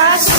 pasar.